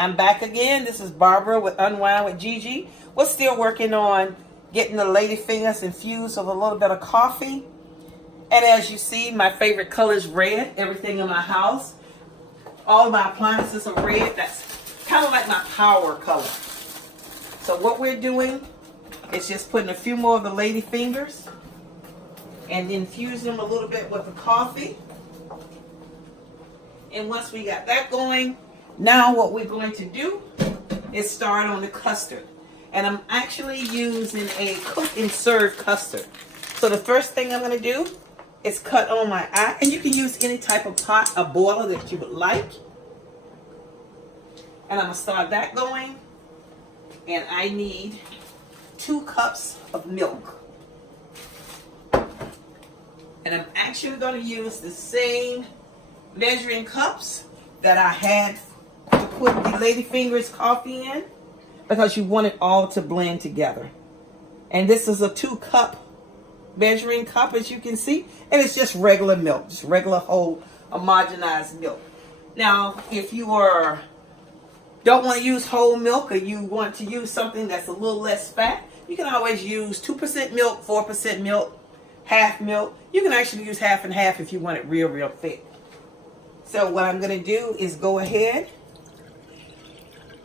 I'm back again. This is Barbara with Unwind with GiGi. We're still working on getting the lady fingers infused with a little bit of coffee. And as you see, my favorite color is red. Everything in my house, all of my appliances are red. That's kind of like my power color. So what we're doing is just putting a few more of the lady fingers and infuse them a little bit with the coffee. And once we got that going, now what we're going to do is start on the custard. And I'm actually using a cook and serve custard. So the first thing I'm going to do is cut on my eye. And you can use any type of pot, a boiler that you would like. And I'm going to start that going. And I need 2 cups of milk. And I'm actually going to use the same measuring cups that I had to put the ladyfingers coffee in, because you want it all to blend together. And this is a 2-cup measuring cup, as you can see, and it's just regular milk, just regular whole homogenized milk. Now, if you don't want to use whole milk, or you want to use something that's a little less fat, you can always use 2% milk, 4% milk, half milk. You can actually use half and half if you want it real thick. So what I'm going to do is go ahead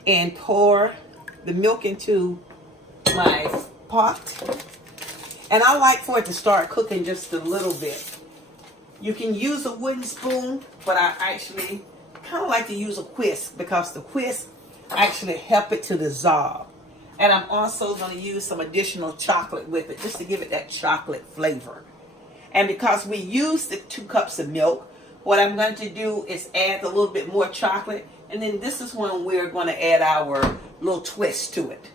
and pour the milk into my pot. And I like for it to start cooking just a little bit. You can use a wooden spoon, but I actually kind of like to use a whisk, because the whisk actually help it to dissolve. And I'm also going to use some additional chocolate with it, just to give it that chocolate flavor. And because we use the 2 cups of milk, what I'm going to do is add a little bit more chocolate. And then this is when we're going to add our little twist to it.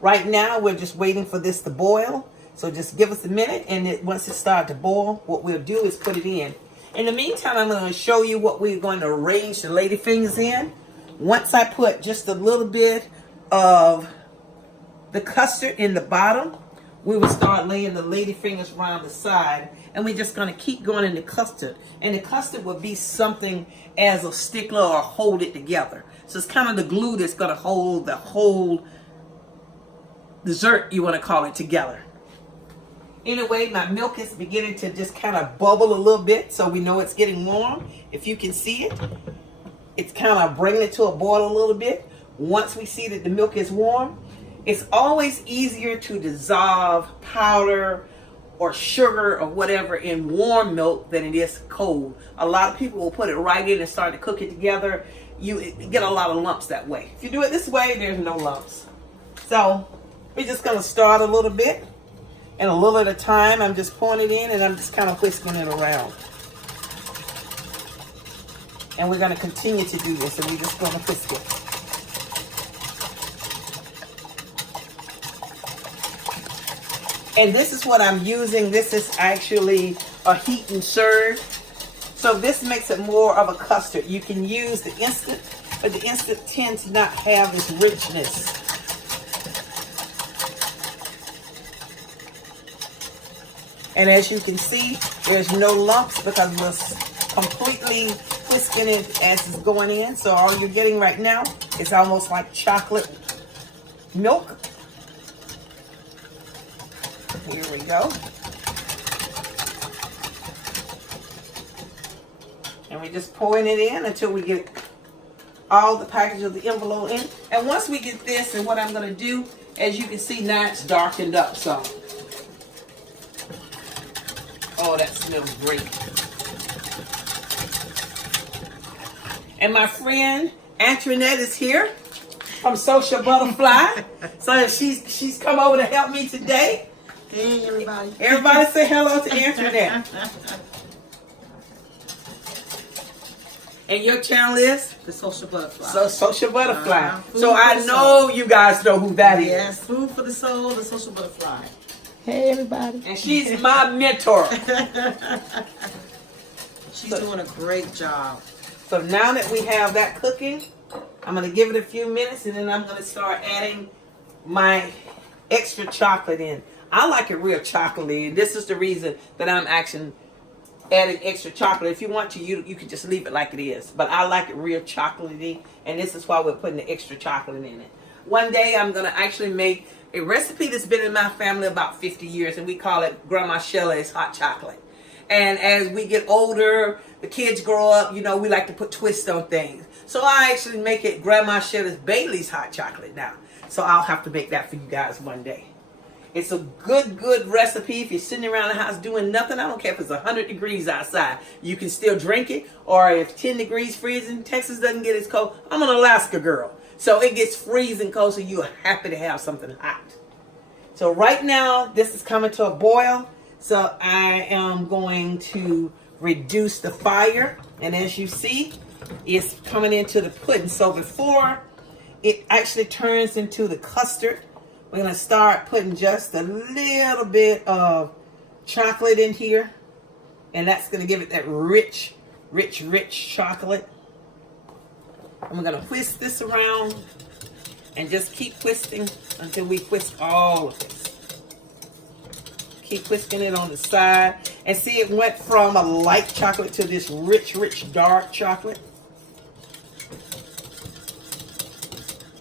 Right now, we're just waiting for this to boil. So just give us a minute. And once it starts to boil, what we'll do is put it in. In the meantime, I'm going to show you what we're going to arrange the ladyfingers in. Once I put just a little bit of the custard in the bottom, we will start laying the ladyfingers around the side. And we're just going to keep going in the custard. And the custard will be something as a stickler or hold it together. So it's kind of the glue that's going to hold the whole dessert, you want to call it, together. Anyway, my milk is beginning to just kind of bubble a little bit, so we know it's getting warm. If you can see it, it's kind of bringing it to a boil a little bit. Once we see that the milk is warm, it's always easier to dissolve powder or sugar or whatever in warm milk than it is cold. A lot of people will put it right in and start to cook it together. You get a lot of lumps that way. If you do it this way, there's no lumps. So we're just going to start a little bit, and a little at a time. I'm just pouring it in, and I'm just kind of whisking it around. And we're going to continue to do this, and we're just going to whisk it. And this is what I'm using. This is actually a heat and serve. So this makes it more of a custard. You can use the instant, but the instant tends to not have this richness. And as you can see, there's no lumps because we're completely whisking it as it's going in. So all you're getting right now is almost like chocolate milk. Here we go. And we're just pouring it in until we get all the package of the envelope in. And once we get this, and what I'm going to do, as you can see now, it's darkened up some. Oh, that smells great. And my friend Antoinette is here from Social Butterfly. So she's come over to help me today. Hey, everybody. Everybody say hello to Antoinette. And your channel is? The Social Butterfly. So Social Butterfly. So I know you guys know who that is. Yes, Food for the Soul, the Social Butterfly. Hey, everybody. And she's my mentor. She's doing a great job. So now that we have that cooking, I'm going to give it a few minutes, and then I'm going to start adding my extra chocolate in. I like it real chocolatey, and this is the reason that I'm actually adding extra chocolate. If you want to, you can just leave it like it is. But I like it real chocolatey, and this is why we're putting the extra chocolate in it. One day I'm going to actually make a recipe that's been in my family about 50 years, and we call it Grandma Shelley's hot chocolate. And as we get older, the kids grow up, you know, we like to put twists on things. So I actually make it Grandma Shelley's Bailey's hot chocolate now. So I'll have to make that for you guys one day. It's a good recipe. If you're sitting around the house doing nothing, I don't care if it's 100 degrees outside, you can still drink it. Or if 10 degrees freezing, Texas doesn't get as cold. I'm an Alaska girl, so it gets freezing cold, so you're happy to have something hot. So right now, this is coming to a boil. So I am going to reduce the fire. And as you see, it's coming into the pudding. So before it actually turns into the custard, we're going to start putting just a little bit of chocolate in here. And that's going to give it that rich chocolate. And we're going to whisk this around and just keep twisting until we whisk all of this. Keep whisking it on the side. And see, it went from a light chocolate to this rich, dark chocolate.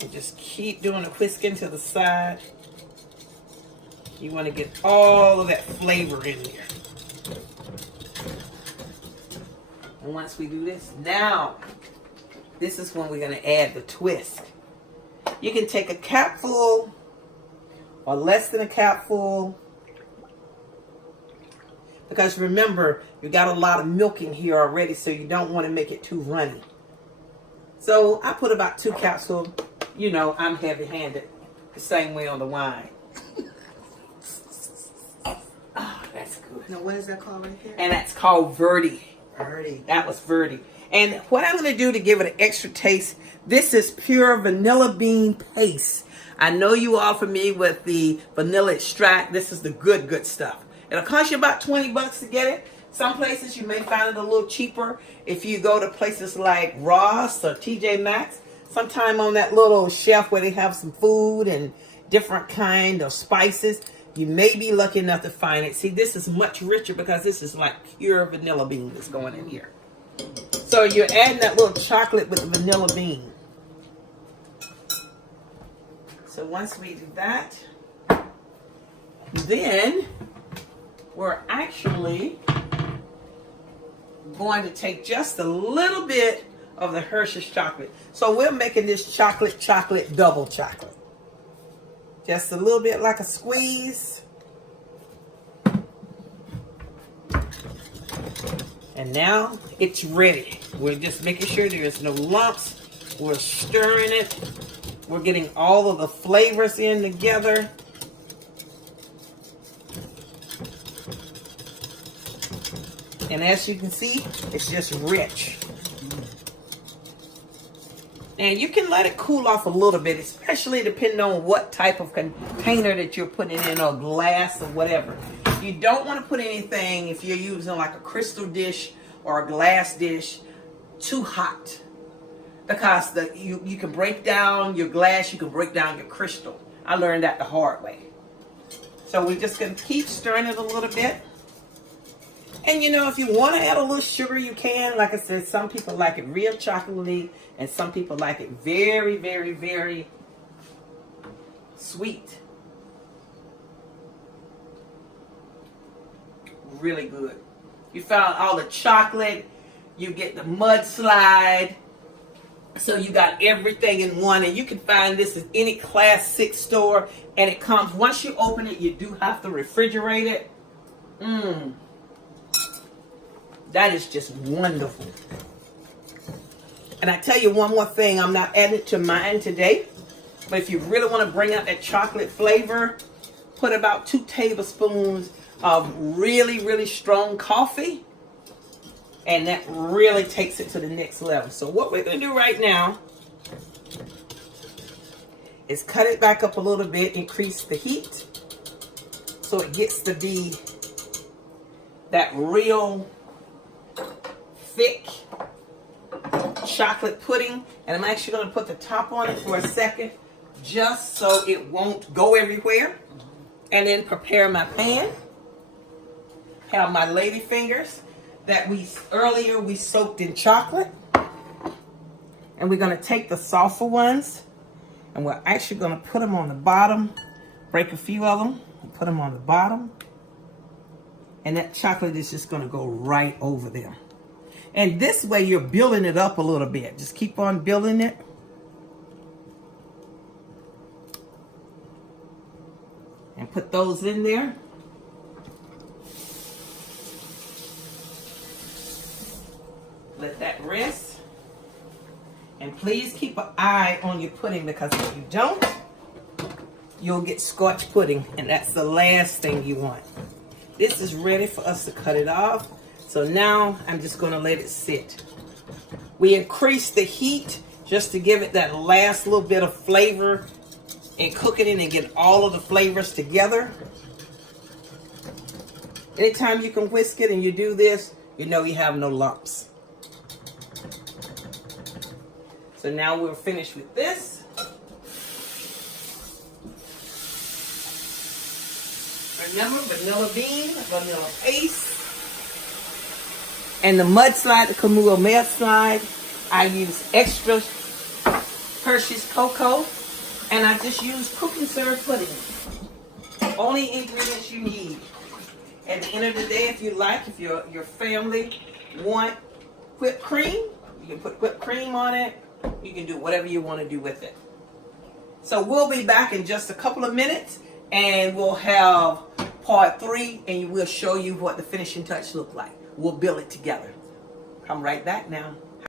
And just keep doing the whisking to the side. You want to get all of that flavor in there. And once we do this, now, this is when we're going to add the twist. You can take a capful or less than a capful. Because remember, you got a lot of milk in here already, so you don't want to make it too runny. So I put about 2 capsules. You know, I'm heavy-handed. The same way on the wine. Oh, that's good. Now, what is that called right here? And that's called Verdi. Verdi. That was Verdi. And what I'm going to do to give it an extra taste, this is pure vanilla bean paste. I know you all familiar with the vanilla extract. This is the good stuff. It'll cost you about 20 bucks to get it. Some places you may find it a little cheaper if you go to places like Ross or TJ Maxx. Sometime on that little shelf where they have some food and different kind of spices, you may be lucky enough to find it. See, this is much richer because this is like pure vanilla bean that's going in here. So you're adding that little chocolate with the vanilla bean. So once we do that, then we're actually going to take just a little bit of the Hershey's chocolate. So we're making this chocolate double chocolate. Just a little bit like a squeeze. And now it's ready. We're just making sure there's no lumps. We're stirring it. We're getting all of the flavors in together. And as you can see, it's just rich. And you can let it cool off a little bit, especially depending on what type of container that you're putting in, or glass or whatever. You don't want to put anything, if you're using like a crystal dish or a glass dish, too hot. Because you can break down your glass, you can break down your crystal. I learned that the hard way. So we're just going to keep stirring it a little bit. And you know, if you want to add a little sugar, you can. Like I said, some people like it real chocolatey, and some people like it very, very, very sweet. Really good. You found all the chocolate. You get the mudslide. So you got everything in one, and you can find this at any Class 6 store. And it comes, once you open it, you do have to refrigerate it. That is just wonderful. And I tell you one more thing, I'm not adding it to mine today, but if you really want to bring out that chocolate flavor, put about 2 tablespoons of really, really strong coffee, and that really takes it to the next level. So what we're going to do right now is cut it back up a little bit, increase the heat, so it gets to be that real thick chocolate pudding. And I'm actually going to put the top on it for a second, just so it won't go everywhere. And then prepare my pan. Have my lady fingers. that earlier we soaked in chocolate. And we're going to take the softer ones and we're actually going to put them on the bottom, break a few of them, and put them on the bottom. And that chocolate is just going to go right over them. And this way you're building it up a little bit. Just keep on building it. And put those in there. Let that rest. And please keep an eye on your pudding, because if you don't, you'll get scorched pudding, and that's the last thing you want. This is ready for us to cut it off. So now I'm just going to let it sit. We increase the heat just to give it that last little bit of flavor and cook it in and get all of the flavors together. Anytime you can whisk it and you do this, you know you have no lumps. So now we're finished with this. Remember, vanilla bean, vanilla paste, and the mudslide, the Camille mudslide. I use extra Hershey's cocoa, and I just use cooking syrup pudding. Only ingredients you need. At the end of the day, if you like, if your family want whipped cream, you can put whipped cream on it. You can do whatever you want to do with it. So we'll be back in just a couple of minutes, and we'll have part 3, and we'll show you what the finishing touch look like. We'll build it together. Come right back now.